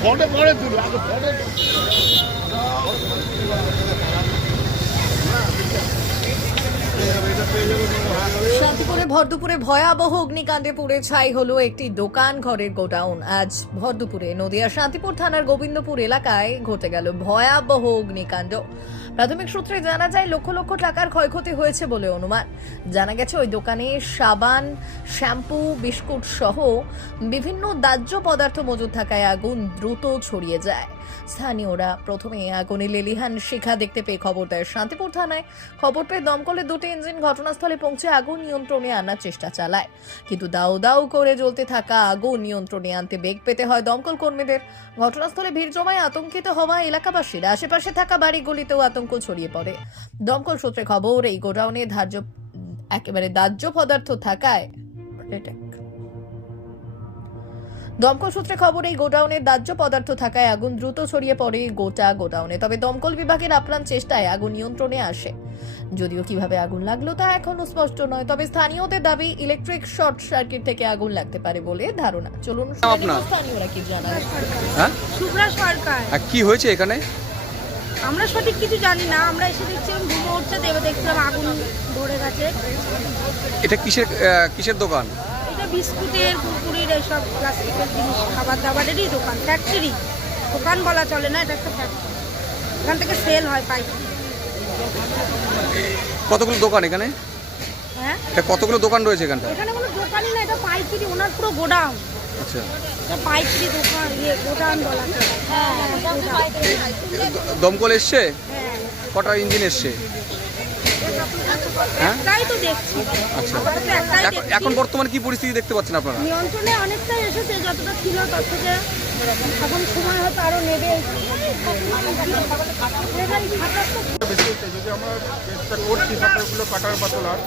Photo পরে তুলো শান্তিপুরে ভরদুপুরে ভয়াবহ অগ্নিকাণ্ডে পুড়ে ছাই হলো একটি দোকান ঘরের গোডাউন। আজ ভরদুপুরে নদিয়া শান্তিপুর থানার গোবিন্দপুর এলাকায় ঘটে গেল ভয়াবহ অগ্নিকাণ্ড। প্রাথমিক সূত্রে জানা যায়, লক্ষ লক্ষ টাকার ক্ষয়ক্ষতি হয়েছে বলে অনুমান। জানা গেছে, ওই দোকানে সাবান, শ্যাম্পু, বিস্কুট সহ বিভিন্ন দাহ্য পদার্থ মজুদ থাকায় আগুন দ্রুত ছড়িয়ে যায়। স্থানীয়রা প্রথমে আগুনে লেলিহান শিখা দেখতে পেয়ে খবর দেয়। শান্তিপুর থানায় খবর পেয়ে দমকলের দুটি ইঞ্জিন ঘটনাস্থলে পৌঁছে আগুন নিয়ন্ত্রণে আনার চেষ্টা চালায়। কিন্তু দাউ দাউ করে জ্বলতে থাকা আগুন নিয়ন্ত্রণে আনতে বেগ পেতে হয় দমকল কর্মীদের। ঘটনাস্থলে ভিড় জমায় আতঙ্কিত হওয়া এলাকাবাসীর আশেপাশে থাকা বাড়িগুলিতেও আতঙ্ক ছড়িয়ে পড়ে। দমকল সূত্রে খবর, এই গোডাউনে ধার্য একেবারে দাহ্য পদার্থ থাকায় দমকল সূত্রে খবর এই গোডাউনে দাহ্য পদার্থ থাকায় আগুন দ্রুত ছড়িয়ে পড়ে গোটা গোডাউনে। তবে দমকল বিভাগের আপ্রাণ চেষ্টায় আগুন নিয়ন্ত্রণে আসে। যদিও কীভাবে আগুন লাগল তা এখনও স্পষ্ট নয় তবে স্থানীয়দের দাবি ইলেকট্রিক শর্ট সার্কিট থেকে আগুন লাগতে পারে বলে ধারণা। চলুন? স্থানীয়রা কি জানায়। হ্যাঁ? সরকার। কি হয়েছে এখানে? আমরা সঠিক কিছু জানি না আমরা এসে দেখছিলাম ধুমো উঠছে দেবে দেখছিলাম আগুন ধরে গেছে। এটা কিসের আহ, কিসের দোকান? বিস্কুটের কুরকুরির এইসব প্লাস্টিকের জিনিস খাবার দাবারেরই দোকান ফ্যাক্টরি দোকান বলা চলে না এটা একটা ফ্যাক্টরি এখান থেকে সেল হয় পাইকারি। কতগুলো দোকান এখানে? হ্যাঁ? এটা কতগুলো দোকান রয়েছে এখানটা? এখানে কোনো দোকানই না এটা পাইকারি ওনার পুরো গোডাউন। আচ্ছা। এটা পাইকারি দোকান ইয়ে গোডাউন বলা চলে। হ্যাঁ দমকল এসছে? হ্যাঁ। কটা ইঞ্জিন এসছে? হ্যাঁ? তো দেখছি। আচ্ছা। এখন- এখন বর্তমানে কি পরিস্থিতি দেখতে পাচ্ছেন আপনারা? নিয়ন্ত্রণে অনেকটাই এসেছে যতটা ছিল তার থেকে। এখন সময় হয়তো আরও নেবে। যদি আমরা চেষ্টা করছি কাটার বা তোলার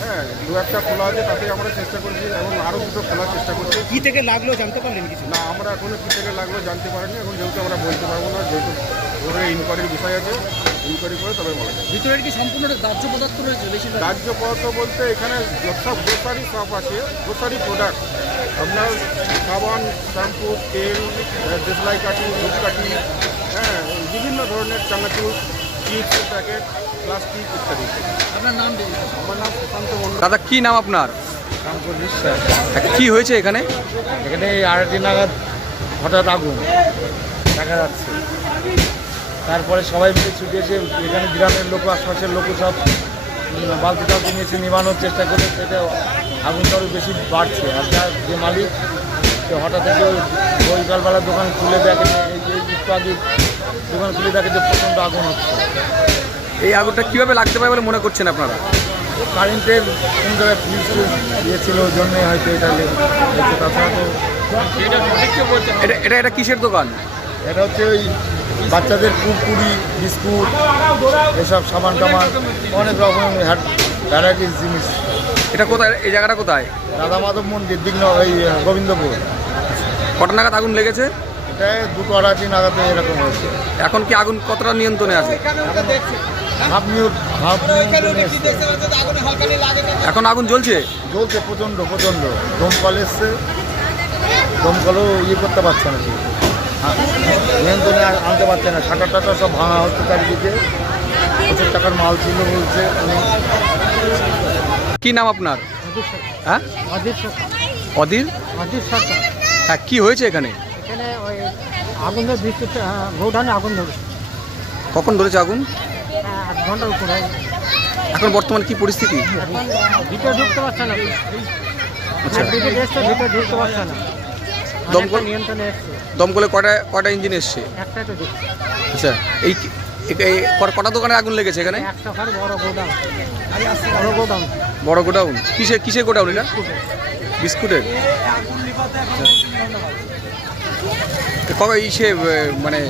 হ্যাঁ দু একটা খোলা আছে তাতে আমরা চেষ্টা করছি এবং আরও দুটো খোলার চেষ্টা করছি কি থেকে লাগল জানতে পারলেন কিছু? না আমরা এখনও কী থেকে লাগল জানতে পারিনি। এখন যেহেতু আমরা বলতে পারব না যেহেতু ওদের ইনকোয়ারির বিষয় আছে ইনকোয়ারি করে তবে বলা যাবে ভিতরের কি সম্পূর্ণ দাহ্য পদার্থ রয়েছে বেশি রাজ্য পদার্থ বলতে এখানে সব গ্রোসারি শপ আছে গ্রোসারি প্রোডাক্ট আপনার সাবান শ্যাম্পু তেল দেশলাই কাঠি ধূপকাঠি হ্যাঁ বিভিন্ন ধরনের চানাচুর চিপস প্যাকেট প্লাস্টিক ইত্যাদি। আপনার নাম আমার নাম সুশান্ত মন্ডল দাদা কী নাম আপনার? বিশ্বাস। কি হয়েছে এখানে? এখানে এই আড়াইটি নাগাদ হঠাৎ আগুন দেখা যাচ্ছে। তারপরে সবাই মিলে ছুটে এসে এখানে গ্রামের লোক আশপাশের লোক সব বালতি টালতি নিয়ে এসে নিবানোর চেষ্টা করে সেটা আগুনটা আরও বেশি বাড়ছে। আর যার যে মালিক সে হঠাৎ থেকে ওই সকালবেলা দোকান খুলে দেখে এই যে একটু আগে দোকান খুলে দেখে যে প্রচণ্ড আগুন হচ্ছে। এই আগুনটা কীভাবে লাগতে পারে বলে মনে করছেন আপনারা? কারেন্টের কোন জায়গায় ফিউজ দিয়েছিল ওই জন্যই হয়তো এটা তাছাড়া তো এটা এটা কিসের দোকান? এটা হচ্ছে ওই বাচ্চাদের কুরকুরি বিস্কুট এসব সাবান টামান অনেক রকমের ভ্যারাইটিস জিনিস। এটা কোথায়? এই জায়গাটা কোথায়? রাধা মাধব মন্দির দিঘন এই গোবিন্দপুর। কটা নাগাদ আগুন লেগেছে? এটাই দুটো আড়াইটি নাগাতে এরকম হয়েছে। এখন কি আগুন কতটা নিয়ন্ত্রণে আছে? হাফ হাফ এখন আগুন জ্বলছে? জ্বলছে প্রচণ্ড প্রচণ্ড। দমকল এসছে। দমকলও ইয়ে করতে পারছে না। নিয়ন্ত্রণে আর আনতে পারছে না। শাটার টাটার সব ভাঙা হচ্ছে চারিদিকে। প্রচুর টাকার মাল ছিল বলছে। কি নাম আপনার? হ্যাঁ? সরকার। অধীর? সরকার। হ্যাঁ কি হয়েছে এখানে? এখানে ওই আগুনের বিদ্যুৎ গোডাউনে আগুন ধরেছে। কখন ধরেছে আগুন? হ্যাঁ, আধ ঘণ্টার উপরে। এখন বর্তমানে কি পরিস্থিতি? ভিতরে ঢুকতে পারছে না। আচ্ছা। ভিতরে ঢুকতে পারছে না। দমকল এসছে। দমকলে কটা কটা ইঞ্জিন এসছে? আচ্ছা এই কটা দোকানে আগুন লেগেছে এখানে? বড় গোডাউন। বড় গোডাউন। কিসে কিসে গোডাউন এটা? বিস্কুটের। কবে ইসে মানে